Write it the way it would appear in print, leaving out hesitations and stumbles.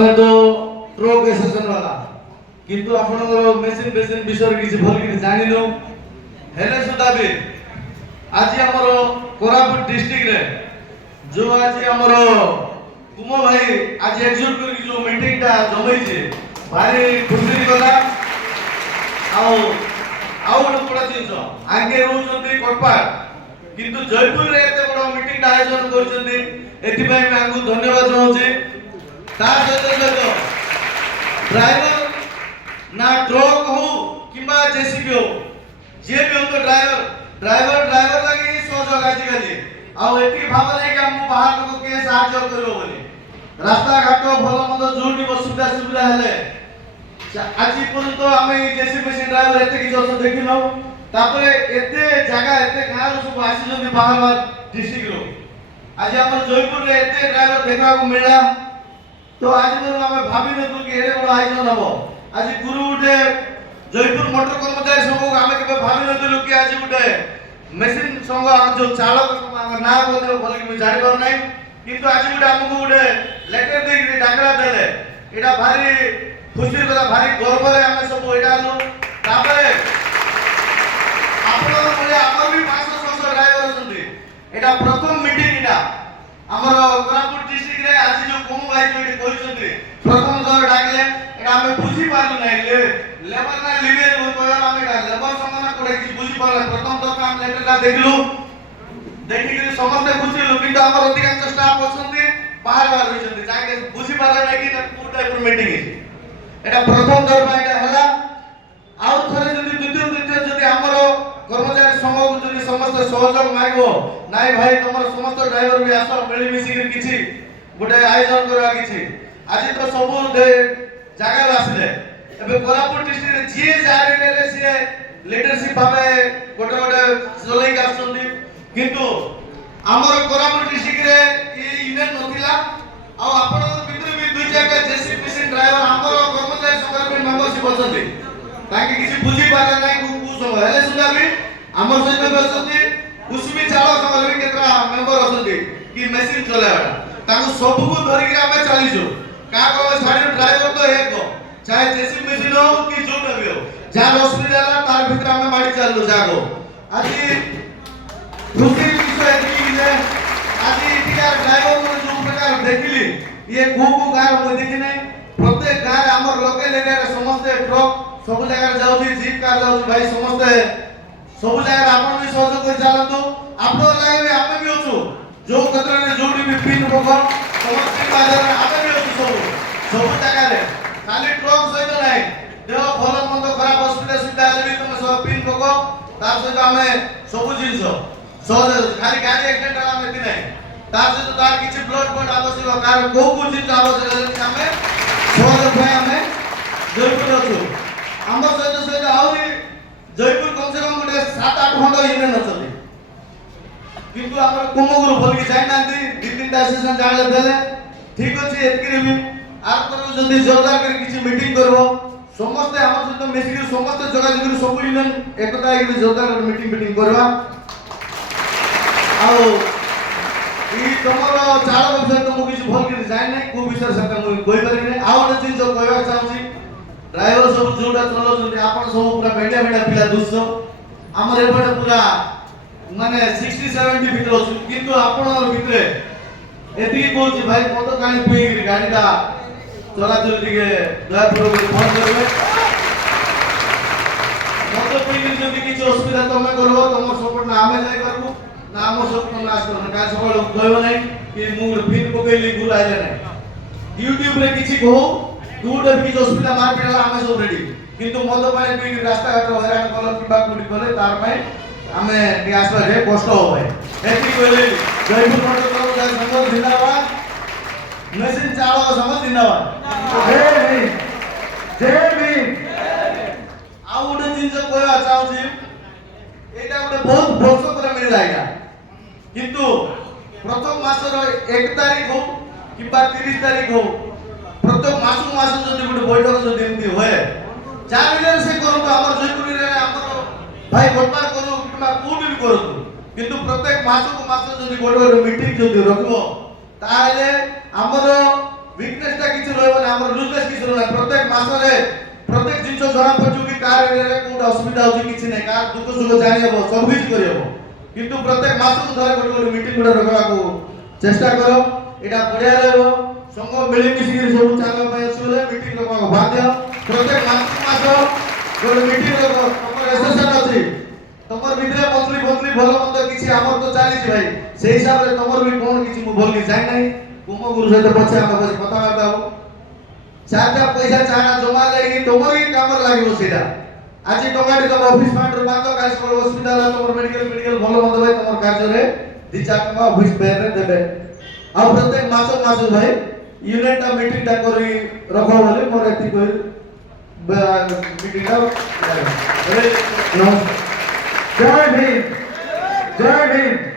आमे तो truck association वाला किंतु आपनकर मेसिन बेसिन विषय किसी भल कि जानिनु हेले सुधा भी आज हमर कोरापुट डिस्ट्रिक्ट रे जो आज हमर कुमो भाई आज एक्जिक्यूट कर जो मीटिंग ता जमई छे भारी खुशी कला आउ आउ बड़ा जिंस आगे रहउछन्ती कोटपाट किंतु जयपुर रे एते बड़ा मीटिंग ता आयोजन करछन्ती एथि भाई मैं आंगु धन्यवाद जनाउछि ता सहित ड्राइवर ना ट्रक हो किंबा जेसीबी हो जे भी हो तो ड्राइवर लगे सहयोग आजिकाली आउ एति भाव नै कि हम बाहर को के सहायता करियो बोली रास्ता घाट भल मंद जोटी सुविधा सुविधा हेले आज पर्यंत आम जेसीबी मशीन ड्राइवर एते कि जस देखिनो तापरे एते जगह एते गाँव सब आसी बाहर डिस्ट्रिक्ट रो आज हमर जयपुर रे एते ड्राइवर देखा को मिला तो आज हम भावी न कि एरे बड़ा आयोजन हबो आज गुरु उठे जयपुर मोटर कर्मचारी संघ आमे के भावी न कि आज उठे मेसिन संघ जो चालक संघ ना बोले भल कि जानि पर नै किंतु आज उठे हमको उठे लेटर दे कि डाकरा देले एटा भारी खुशी करा भारी गर्व रे आमे सब एटा लो तापरे आपन बोले हमर भी 500 ड्राइवर छथि एटा प्रथम मीटिंग एटा हमर कोरापुट डिस्ट्रिक्ट रे आज जो कोमु भाई जो कहिसथि प्रथम थर डाकले एटा हमें बुझी पारु नै लेबर ना लिबे कोया हमें लेबर संगना कोडे कि बुझी पारला प्रथम थर काम लेटर ला देखलु देखि कि समस्त खुशी लो किंतु हमर अधिकांश स्टाफ अछथि बाहर होइसथि जाके बुझी पारला नै कि पूरा टाइप मीटिंग एटा प्रथम थर पाइटा हला आउ थरे जदि द्वितीय जदि हमर कर्मचारी समूह जदि समस्त सहयोग मागो नाइ भाई तमर समस्त ड्राइवर भी आस मिली मिसी के किछि गोटे आयोजन करवा किछि आज तो सब जगह आसिले एबे कोरापुट डिस्ट्रिक्ट रे जे जारी नेले से लीडरशिप भाबे गोटे गोटे चलै आछथि किंतु हमर कोरापुट डिस्ट्रिक्ट रे ई यूनियन नथिला आ आपण भितर भी दुई जगह जेसीबी मशीन ड्राइवर हमर कर्मचारी संघ में मेंबरशिप अछथि ताकि किछि बुझी पारे नै कु समय हेले सुना भी हमर सहित बसथि कुसुमी चालक संघ में केतरा मेंबर अछथि कि मशीन चलावा ताकु सब को धरि के हमें चलीजो का को साडी ड्राइवर तो एक चाहे जेसीबी मशीन हो कि जोटा भी हो जहां असुविधा ला तार भीतर हमें माडी चललो जागो आज दूसरी विषय की है आज इटिकार ड्राइवर को जो प्रकार देखिली ये को गार को देखि नै प्रत्येक गार हमर लोकल एरिया रे समस्त ट्रक सब जगह जाउची जीप कार जाउची भाई समस्त सब जगह आपण भी सहयोग कर चालतो आपनो लागे हम भी होछु जो कतरा ने जोडी भी पिन रोग समस्त बाजार में हम भी होछु सब जगह रे खाली ट्रक सहित नै देह भल मंद खराब हॉस्पिटल सुविधा ले भी तुम सब पिन रोग तार सहित हमें सब जिंस सहज खाली गाड़ी एक्सीडेंट हला में नै तार सहित तार किछि ब्लड ब्लड आवश्यक कार को जिंस आवश्यक हमें सहज भाई हमें जयपुर होछु हम सहित सहित आउरी जयपुर कम से कम गोटे 7-8 खंड यूनियन अछथि किंतु हमर कुमगुरु भल कि जाय नांती दी तीनटा सेशन जाले देले ठीक अछि एतकरी भी आर पर जदी जोरदार कर किछि मीटिंग करबो समस्त हमर सहित मिसिक समस्त जगह जगह सब यूनियन एकता एक जोरदार मीटिंग करबा आउ ई तमरो चालक विषय तो मु किछि भल कि जाय नै को विषय सका मु कोइ पारि नै आउ न चिंज कहबा चाहूची ड्राइवर सब जोटा चलाउछन्ती आपण सब पूरा बेंडा बेंडा पिला 200 हमर एपटे पूरा माने 60-70 भीतर अछि किंतु आपण भीतर एति कहूची भाई मत कानी पेगी गाडीटा चला चल दिके दया पूर्वक फोन करबे मत पेगी जदि किछ असुविधा तमे करबो तमर सपोर्ट ना हमें जाय करबो ना हम सब नाश करन का सकाळ कहबो नै कि मु फिन पकेली गुरु आइले नै यूट्यूब रे किछि कहू दूर भी जो सुविधा मार पड़ला हमें सब रेडी किंतु मद पाए भी रास्ता घाट हैरान कल किबा कुडी कले तार पाए हमें के आसवा रे कष्ट होय एति कहले जयपुर मोटर कर्मचारी संघ जिंदाबाद मशीन चालक संघ जिंदाबाद जय भीम आउ उडे जिंस कहवा चाहूची एटा उडे बहुत वर्ष पर मिल जाएगा किंतु प्रथम मासर 1 तारिख हो किबा 30 तारिख हो प्रत्येक मास जदि गोटे बैठक जदि एमती होए चाहे से करू हमर जयपुर रे हमर भाई गोटबार करू किबा कोड भी करू किंतु प्रत्येक मास को मास जदि गोटे मीटिंग जदि रखबो ताले हमर वीकनेस ता किछ रहबो ଆମର ଲୁଜନେସ୍ କିଛି ନା ପ୍ରତ୍ୟେକ ମାସରେ ପ୍ରତ୍ୟେକ ଜିନିଷ ଜଣା ପଡୁଛି କି କାର ଏରିଆରେ କୋଉଟା ଅସୁବିଧା ହଉଛି କିଛି ନାହିଁ କାର ଦୁଃଖ ସୁଖ ଜାଣି ହେବ ସବୁ କିଛି କରିହେବ କିନ୍ତୁ ପ୍ରତ୍ୟେକ ମାସକୁ ଥରେ ଗୋଟେ ଗୋଟେ ମିଟିଂ ଗୋଟେ ରଖିବାକୁ ଚେଷ୍ଟା କର ଏଇଟା ବଢିଆ ରହିବ ସଂଘ ମିଳିମିଶିକି ସବୁ ଚାଲିବା ପାଇଁ ଅଛି ବୋଲେ ମିଟିଂ ରଖିବାକୁ ବାଧ୍ୟ ପ୍ରତ୍ୟେକ ମାସ ଗୋଟେ ମିଟିଂ ରଖ ତମର ଏସୋସିଏସନ ଅଛି ତମର ଭିତରେ ମନ୍ଥଲି ଭଲ ମନ୍ଦ କିଛି ଆମର ତ ଚାଲିଛି ଭାଇ ସେଇ ହିସାବରେ ତମର ବି କଣ କିଛି ମୁଁ ଭଲ କିଛି ଜାଣି ନାହିଁ କୁମ ଗୁରୁ ସହିତ ପଛେ ଆମେ ବସି କଥାବାର୍ତ୍ତା ହବ ଚାରଟା ପଇସା ଚାଣା ଜମା ଲାଗି ତମର ହିଁ କାମରେ ଲାଗିବ ସେଇଟା ଆଜି ଟଙ୍କାଟି ତମ ଅଫିସ ଫାଣ୍ଡରୁ ବାନ୍ଧ କାଶ କର ଅସୁବିଧା ହେଲା ତମର ମେଡିକାଲ ଭଲ ମନ୍ଦ ଭାଇ ତମର କାର୍ଯ୍ୟରେ 2-4 ଟଙ୍କା ଅଫିସ ବେରେ ଦେବେ ଆଉ ପ୍ରତ୍ୟେକ ମାସ ଭାଇ ୟୁନିଟଟା ମିଟିଂଟା କରି ରଖ ବୋଲି ମୋର ଏତିକି କହି ମିଟିଂଟା ଜୟ ଭୀମ ଜୟ ଭୀମ